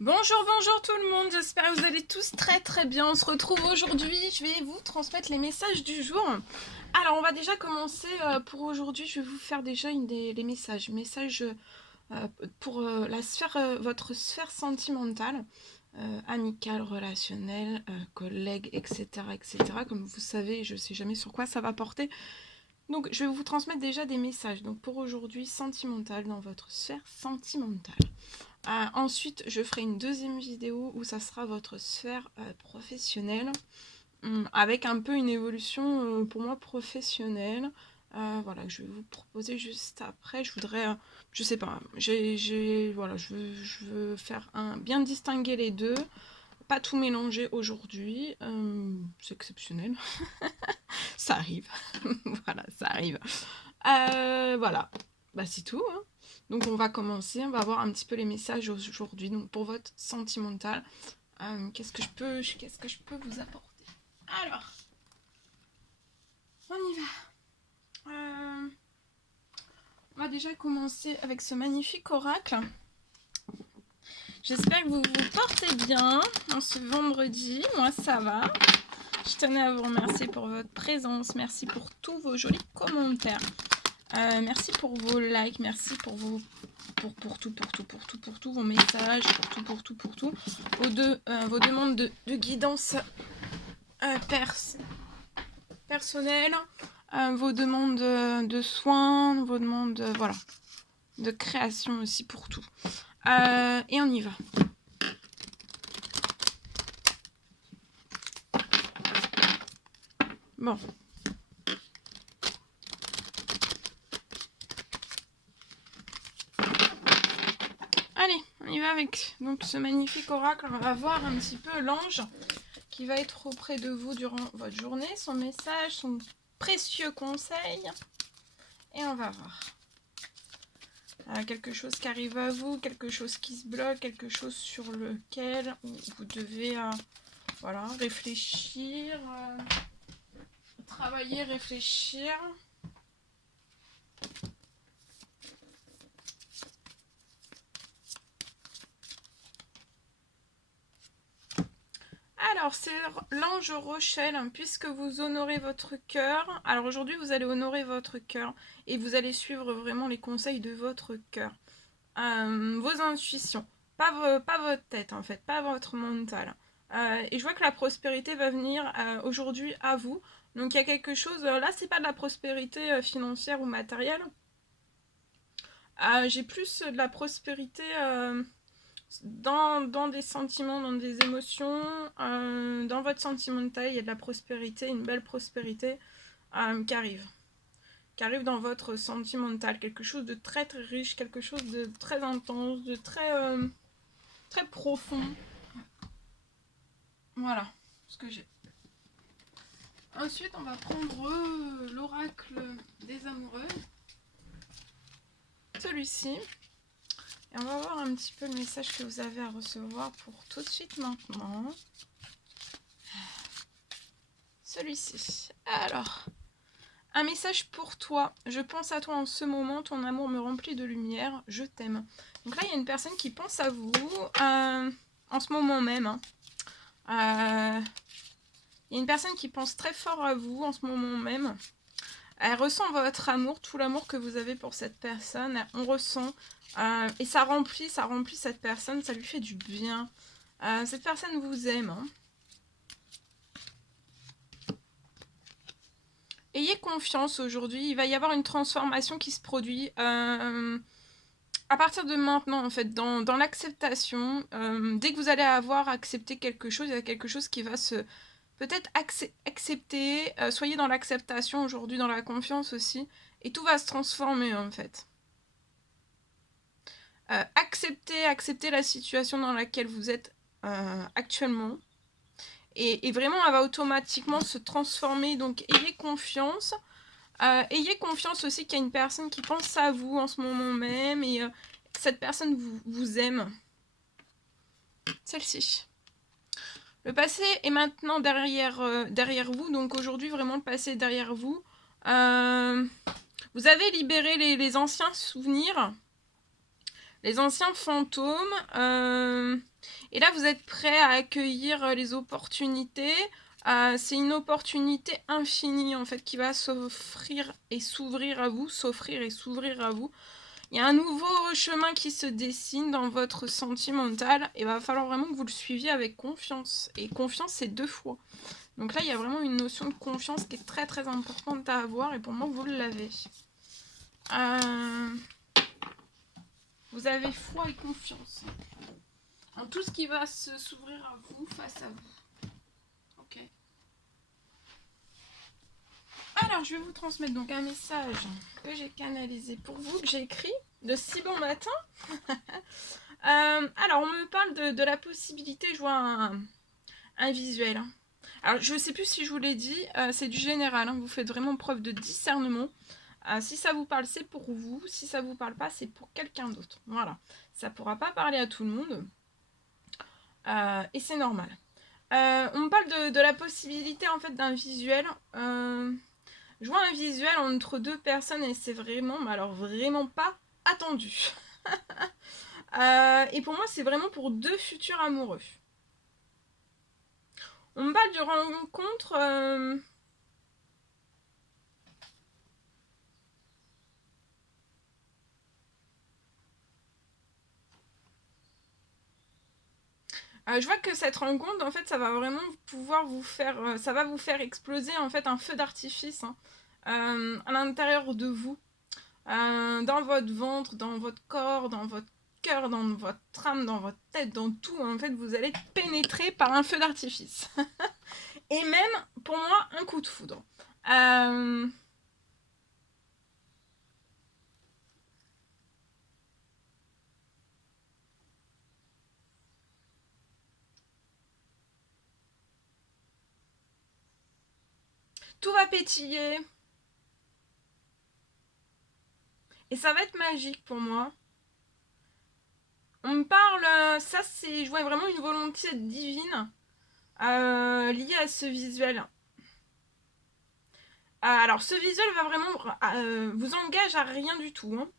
Bonjour tout le monde, j'espère que vous allez tous très bien. On se retrouve aujourd'hui, je vais vous transmettre les messages du jour. Alors on va déjà commencer pour aujourd'hui, je vais vous faire déjà les messages. Messages pour la sphère, votre sphère sentimentale, amicale, relationnelle, collègue, etc. Comme vous savez, je ne sais jamais sur quoi ça va porter. Donc je vais vous transmettre déjà des messages. Donc pour aujourd'hui, sentimental, dans votre sphère sentimentale. Ensuite, je ferai une deuxième vidéo où ça sera votre sphère professionnelle, avec un peu une évolution pour moi professionnelle. Voilà, que je vais vous proposer juste après. Je voudrais, je sais pas, voilà, je veux faire bien distinguer les deux, pas tout mélanger aujourd'hui. C'est exceptionnel, ça arrive. Voilà, ça arrive. Voilà, bah c'est tout, hein. Donc on va commencer, on va voir un petit peu les messages aujourd'hui. Donc pour votre sentimental, qu'est-ce que je peux vous apporter? Alors, on y va. On va déjà commencer avec ce magnifique oracle. J'espère que vous vous portez bien en ce vendredi. Moi ça va. Je tenais à vous remercier pour votre présence. Merci pour tous vos jolis commentaires. Merci pour vos likes. Merci pour vos pour tout, vos messages, pour tout, vos demandes de guidance personnelle, vos demandes de soins, vos demandes voilà, de création aussi pour tout. Et on y va. Bon. Allez, on y va avec donc ce magnifique oracle. On va voir un petit peu l'ange qui va être auprès de vous durant votre journée, son message, son précieux conseil. Et on va voir. Quelque chose qui arrive à vous, quelque chose qui se bloque, quelque chose sur lequel vous devez voilà, réfléchir, travailler, réfléchir. Alors, c'est l'ange Rochelle, puisque vous honorez votre cœur. Alors aujourd'hui, vous allez honorer votre cœur et vous allez suivre vraiment les conseils de votre cœur. Vos intuitions, pas votre tête en fait, pas votre mental. Et je vois que la prospérité va venir aujourd'hui à vous. Donc il y a quelque chose, là c'est pas de la prospérité financière ou matérielle. J'ai plus de la prospérité dans des sentiments, dans des émotions. Dans votre sentimental, il y a de la prospérité, une belle prospérité qui arrive dans votre sentimental, quelque chose de très riche, quelque chose de très intense, de très profond. Voilà ce que j'ai. Ensuite, on va prendre l'oracle des amoureux, celui-ci, et on va voir un petit peu le message que vous avez à recevoir pour tout de suite maintenant. Celui-ci. Alors, un message pour toi. Je pense à toi en ce moment, ton amour me remplit de lumière, je t'aime. Donc là, il y a une personne qui pense à vous en ce moment même. Il y a une personne qui pense très fort à vous en ce moment même. Elle ressent votre amour, tout l'amour que vous avez pour cette personne. On ressent. Et ça remplit cette personne, ça lui fait du bien. Cette personne vous aime. Hein. Ayez confiance aujourd'hui, il va y avoir une transformation qui se produit à partir de maintenant, en fait, dans l'acceptation. Dès que vous allez avoir accepté quelque chose, il y a quelque chose qui va se peut-être accepter. Soyez dans l'acceptation aujourd'hui, dans la confiance aussi, et tout va se transformer en fait. Acceptez la situation dans laquelle vous êtes actuellement. Et vraiment, elle va automatiquement se transformer. Donc, ayez confiance. Ayez confiance aussi qu'il y a une personne qui pense à vous en ce moment même. Et cette personne vous aime. Celle-ci. Le passé est maintenant derrière vous. Donc, aujourd'hui, vraiment, le passé est derrière vous. Vous avez libéré les anciens souvenirs. Les anciens fantômes. Et là, vous êtes prêt à accueillir les opportunités. C'est une opportunité infinie, en fait, qui va s'offrir et s'ouvrir à vous. S'offrir et s'ouvrir à vous. Il y a un nouveau chemin qui se dessine dans votre sentimental. Et il va falloir vraiment que vous le suiviez avec confiance. Et confiance, c'est 2 fois. Donc là, il y a vraiment une notion de confiance qui est très très importante à avoir. Et pour moi, vous l'avez. Vous avez foi et confiance en tout ce qui va s'ouvrir à vous, face à vous. Ok. Alors, je vais vous transmettre donc un message que j'ai canalisé pour vous, que j'ai écrit de si bon matin. Alors, on me parle de la possibilité, je vois un visuel. Alors, je ne sais plus si je vous l'ai dit, c'est du général, hein, vous faites vraiment preuve de discernement. Si ça vous parle, c'est pour vous. Si ça vous parle pas, c'est pour quelqu'un d'autre. Voilà. Ça pourra pas parler à tout le monde. Et c'est normal. On me parle de la possibilité en fait d'un visuel. Je vois un visuel entre 2 personnes et c'est vraiment, mais alors vraiment pas attendu. Et pour moi, c'est vraiment pour 2 futurs amoureux. On me parle de rencontre. Je vois que cette rencontre, en fait, ça va vraiment pouvoir vous faire, ça va vous faire exploser en fait un feu d'artifice hein, à l'intérieur de vous, dans votre ventre, dans votre corps, dans votre cœur, dans votre âme, dans votre tête, dans tout. En fait, vous allez être pénétré par un feu d'artifice. Et même, pour moi, un coup de foudre. Tout va pétiller. Et ça va être magique pour moi. On me parle, ça c'est, je vois vraiment une volonté divine liée à ce visuel. Alors ce visuel va vraiment vous engage à rien du tout. Hein.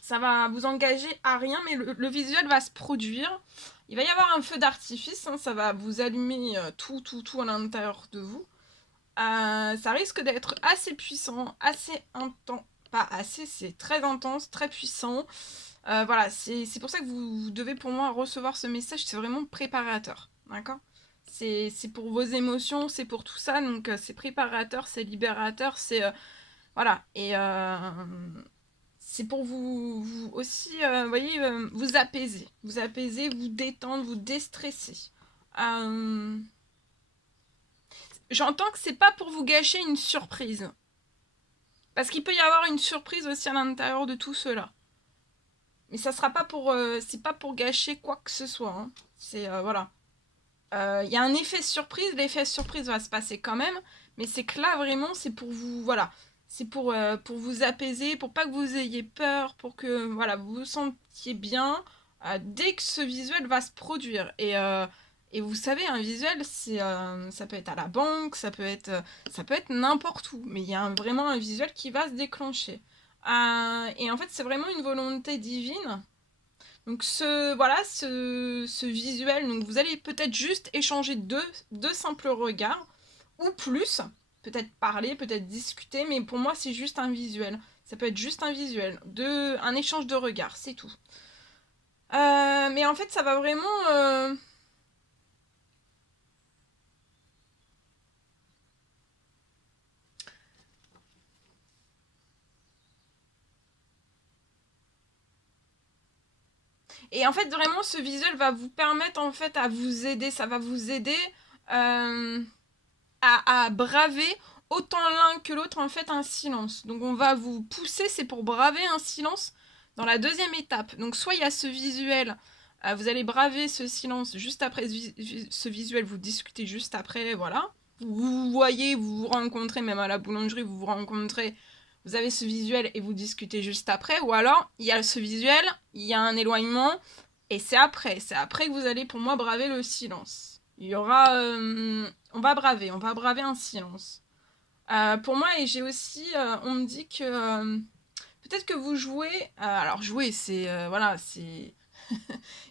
Ça va vous engager à rien, mais le visuel va se produire. Il va y avoir un feu d'artifice, hein, ça va vous allumer tout à l'intérieur de vous. Ça risque d'être assez puissant, assez intense. Pas assez, c'est très intense, très puissant. Voilà, c'est pour ça que vous devez pour moi recevoir ce message, c'est vraiment préparateur. D'accord. C'est pour vos émotions, c'est pour tout ça, donc c'est préparateur, c'est libérateur, c'est... voilà, et c'est pour vous aussi, voyez, vous apaiser. Vous apaiser, vous détendre, vous déstresser. J'entends que c'est pas pour vous gâcher une surprise. Parce qu'il peut y avoir une surprise aussi à l'intérieur de tout cela. Mais ça sera pas pour... c'est pas pour gâcher quoi que ce soit. Hein. C'est... voilà. Il y a un effet surprise. L'effet surprise va se passer quand même. Mais c'est que là, vraiment, c'est pour vous... Voilà. C'est pour vous apaiser, pour pas que vous ayez peur, pour que voilà, vous vous sentiez bien dès que ce visuel va se produire. Et vous savez, un visuel, ça peut être à la banque, ça peut être n'importe où. Mais il y a vraiment un visuel qui va se déclencher. Et en fait, c'est vraiment une volonté divine. Donc ce visuel, donc vous allez peut-être juste échanger deux simples regards, ou plus, peut-être parler, peut-être discuter, mais pour moi c'est juste un visuel. Ça peut être juste un visuel, un échange de regards, c'est tout. Mais en fait ça va vraiment... Et en fait, vraiment, ce visuel va vous permettre, en fait, à vous aider. Ça va vous aider à braver autant l'un que l'autre, en fait, un silence. Donc, on va vous pousser, c'est pour braver un silence dans la 2e étape. Donc, soit il y a ce visuel, vous allez braver ce silence juste après ce visuel, vous discutez juste après, voilà. Vous voyez, vous vous rencontrez, même à la boulangerie, vous vous rencontrez, vous avez ce visuel et vous discutez juste après. Ou alors, il y a ce visuel, il y a un éloignement, et c'est après que vous allez, pour moi, braver le silence. Il y aura... on va braver un silence. Pour moi, et j'ai aussi... on me dit que Peut-être que vous jouez... alors jouer, c'est... voilà, c'est...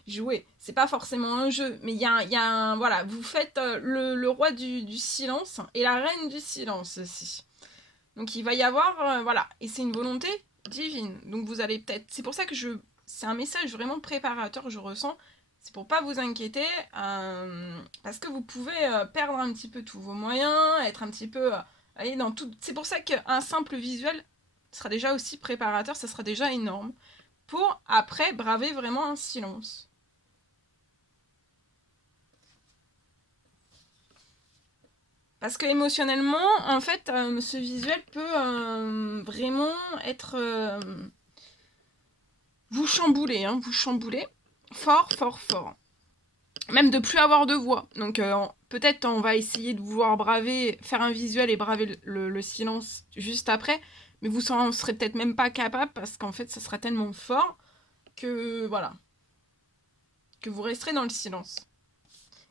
jouer, c'est pas forcément un jeu, mais il y a un... Voilà, vous faites le roi du silence et la reine du silence aussi. Donc il va y avoir... voilà, et c'est une volonté divine. Donc vous allez peut-être... C'est pour ça que je... C'est un message vraiment préparateur, je ressens. C'est pour pas vous inquiéter, parce que vous pouvez perdre un petit peu tous vos moyens, être un petit peu... aller dans tout... C'est pour ça qu'un simple visuel sera déjà aussi préparateur, ça sera déjà énorme. Pour après braver vraiment un silence. Parce que émotionnellement, en fait, ce visuel peut vraiment être... vous chambouler, hein, vous chambouler. Fort, fort, fort. Même de plus avoir de voix. Donc peut-être on va essayer de vouloir braver, faire un visuel et braver le silence juste après. Mais vous en serez peut-être même pas capable parce qu'en fait ça sera tellement fort que voilà. Que vous resterez dans le silence.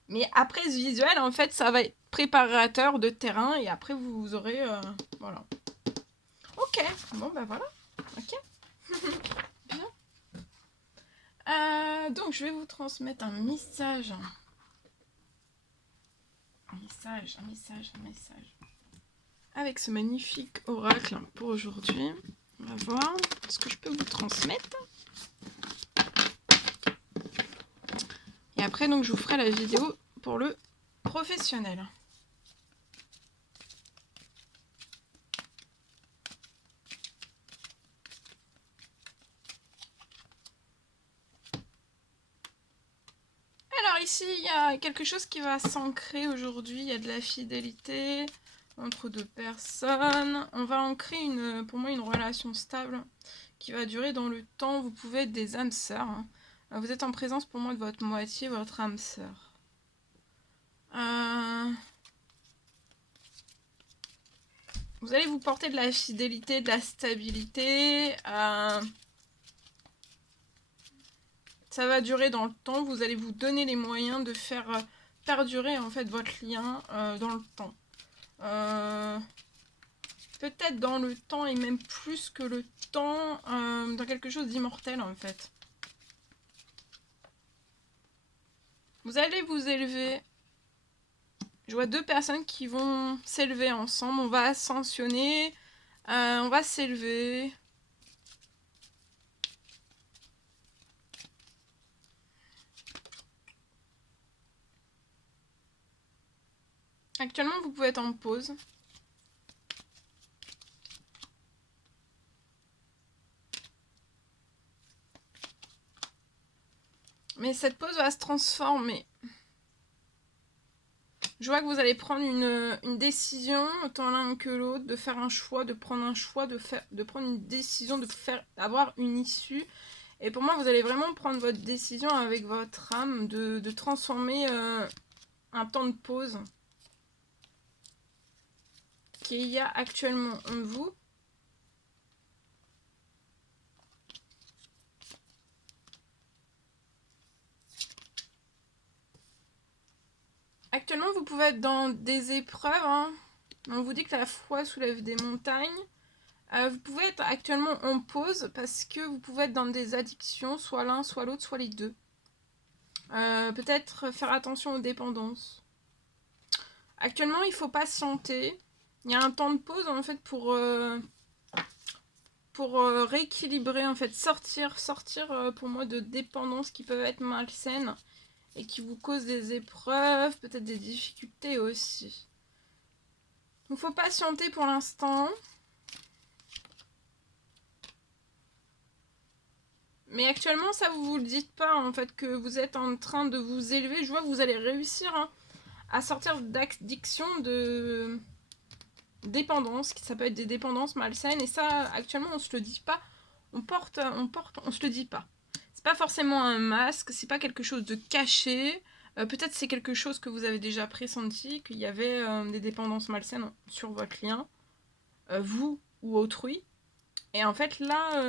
Mais après ce visuel, en fait, ça va être préparateur de terrain et après vous aurez... voilà. Ok, bon bah voilà. Ok. Bien. Donc je vais vous transmettre un message. Un message. Avec ce magnifique oracle pour aujourd'hui. On va voir ce que je peux vous transmettre. Et après, donc, je vous ferai la vidéo pour le professionnel. Alors ici, il y a quelque chose qui va s'ancrer aujourd'hui. Il y a de la fidélité entre deux personnes. On va ancrer, pour moi, une relation stable qui va durer dans le temps. Vous pouvez être des âmes sœurs. Hein. Vous êtes en présence pour moi de votre moitié, votre âme sœur. Vous allez vous porter de la fidélité, de la stabilité. Ça va durer dans le temps. Vous allez vous donner les moyens de faire perdurer en fait votre lien dans le temps. Peut-être dans le temps et même plus que le temps, dans quelque chose d'immortel en fait. Vous allez vous élever. Je vois deux personnes qui vont s'élever ensemble. On va ascensionner. On va s'élever. Actuellement, vous pouvez être en pause. Mais cette pause va se transformer. Je vois que vous allez prendre une décision, autant l'un que l'autre, de faire un choix, de prendre un choix, de prendre une décision, d'avoir une issue. Et pour moi, vous allez vraiment prendre votre décision avec votre âme, de transformer un temps de pause qu'il y a actuellement en vous. Actuellement, vous pouvez être dans des épreuves. Hein. On vous dit que la foi soulève des montagnes. Vous pouvez être actuellement en pause parce que vous pouvez être dans des addictions, soit l'un, soit l'autre, soit les deux. Peut-être faire attention aux dépendances. Actuellement, il faut patienter. Il y a un temps de pause en fait pour rééquilibrer, en fait, sortir pour moi de dépendances qui peuvent être malsaines et qui vous causent des épreuves, peut-être des difficultés aussi. Il faut patienter pour l'instant. Mais actuellement, ça, vous le dites pas, en fait, que vous êtes en train de vous élever. Je vois que vous allez réussir à sortir d'addiction, de dépendance, ça peut être des dépendances malsaines. Et ça, actuellement, on se le dit pas. On se le dit pas. C'est pas forcément un masque, c'est pas quelque chose de caché. Peut-être c'est quelque chose que vous avez déjà pressenti, qu'il y avait des dépendances malsaines sur votre lien, vous ou autrui. Et en fait, là,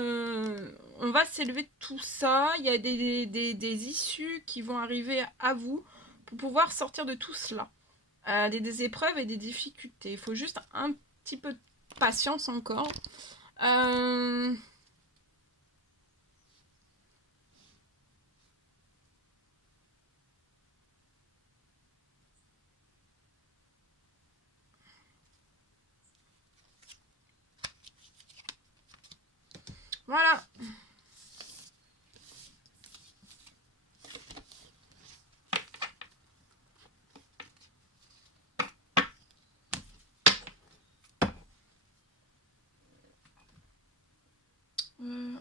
on va s'élever de tout ça. Il y a des issues qui vont arriver à vous pour pouvoir sortir de tout cela. Des épreuves et des difficultés. Il faut juste un petit peu de patience encore. Voilà.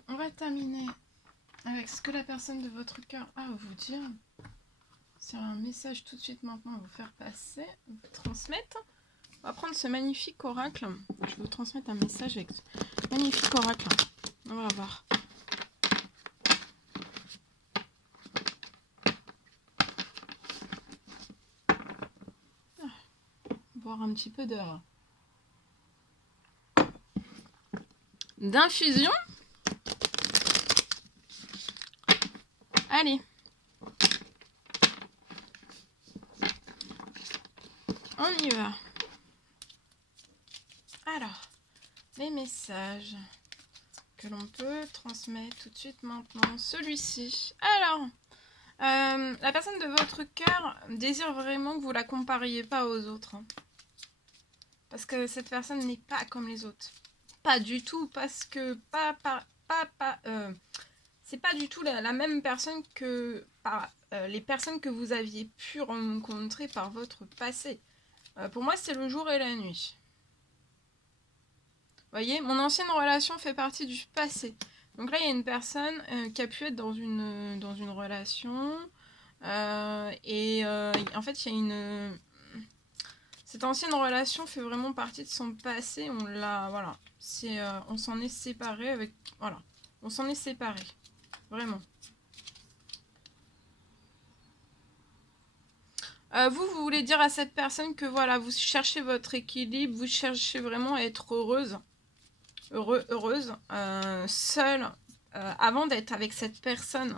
On va terminer avec ce que la personne de votre cœur a à vous dire. C'est un message tout de suite maintenant à vous faire passer, vous transmettre. On va prendre ce magnifique oracle. Je vais vous transmettre un message avec ce magnifique oracle. On va voir. Boire un petit peu d'infusion. Allez. On y va. Alors, les messages que l'on peut transmettre tout de suite maintenant. Celui-ci. Alors, la personne de votre cœur désire vraiment que vous la compariez pas aux autres. Hein. Parce que cette personne n'est pas comme les autres. Pas du tout, parce que c'est pas du tout la même personne que les personnes que vous aviez pu rencontrer par votre passé. Pour moi, c'est le jour et la nuit. Vous voyez, mon ancienne relation fait partie du passé. Donc là, il y a une personne qui a pu être dans une relation. En fait, il y a une... Cette ancienne relation fait vraiment partie de son passé. On l'a... Voilà. On s'en est séparé avec... Voilà. On s'en est séparé. Vraiment. Vous voulez dire à cette personne que voilà, vous cherchez votre équilibre, vous cherchez vraiment à être heureuse, heureuse, seule, avant d'être avec cette personne.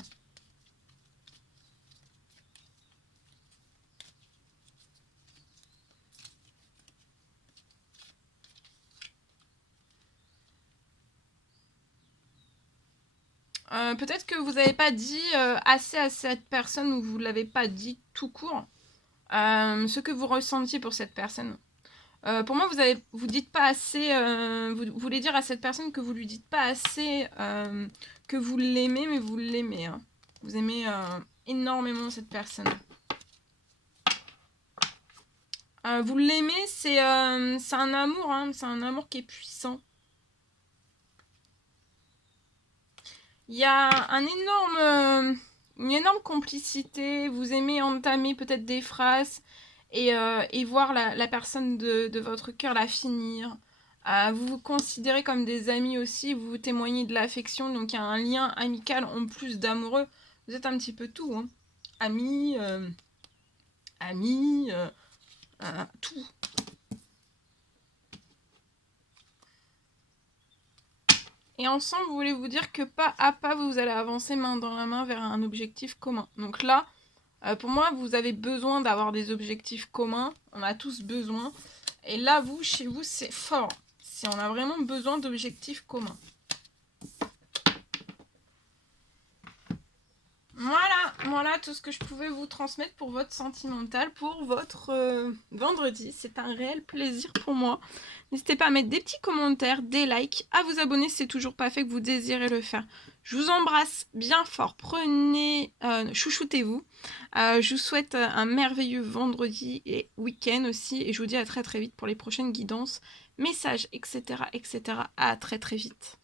Peut-être que vous n'avez pas dit assez à cette personne ou vous ne l'avez pas dit tout court. Ce que vous ressentiez pour cette personne. Pour moi, vous dites pas assez. Vous voulez dire à cette personne que vous lui dites pas assez que vous l'aimez, mais vous l'aimez. Hein. Vous aimez énormément cette personne. Vous l'aimez, c'est un amour, hein, c'est un amour qui est puissant. Il y a une énorme complicité. Vous aimez entamer peut-être des phrases et voir la personne de votre cœur la finir. Vous vous considérez comme des amis aussi. Vous vous témoignez de l'affection. Donc il y a un lien amical en plus d'amoureux. Vous êtes un petit peu tout. Hein. Amis, tout. Et ensemble, vous voulez vous dire que pas à pas, vous allez avancer main dans la main vers un objectif commun. Donc là, pour moi, vous avez besoin d'avoir des objectifs communs. On a tous besoin. Et là, vous, chez vous, c'est fort. On a vraiment besoin d'objectifs communs. Voilà tout ce que je pouvais vous transmettre pour votre sentimental, pour votre vendredi. C'est un réel plaisir pour moi. N'hésitez pas à mettre des petits commentaires, des likes, à vous abonner si c'est toujours pas fait, que vous désirez le faire. Je vous embrasse bien fort. Chouchoutez-vous. Je vous souhaite un merveilleux vendredi et week-end aussi. Et je vous dis à très très vite pour les prochaines guidances, messages, etc. À très très vite.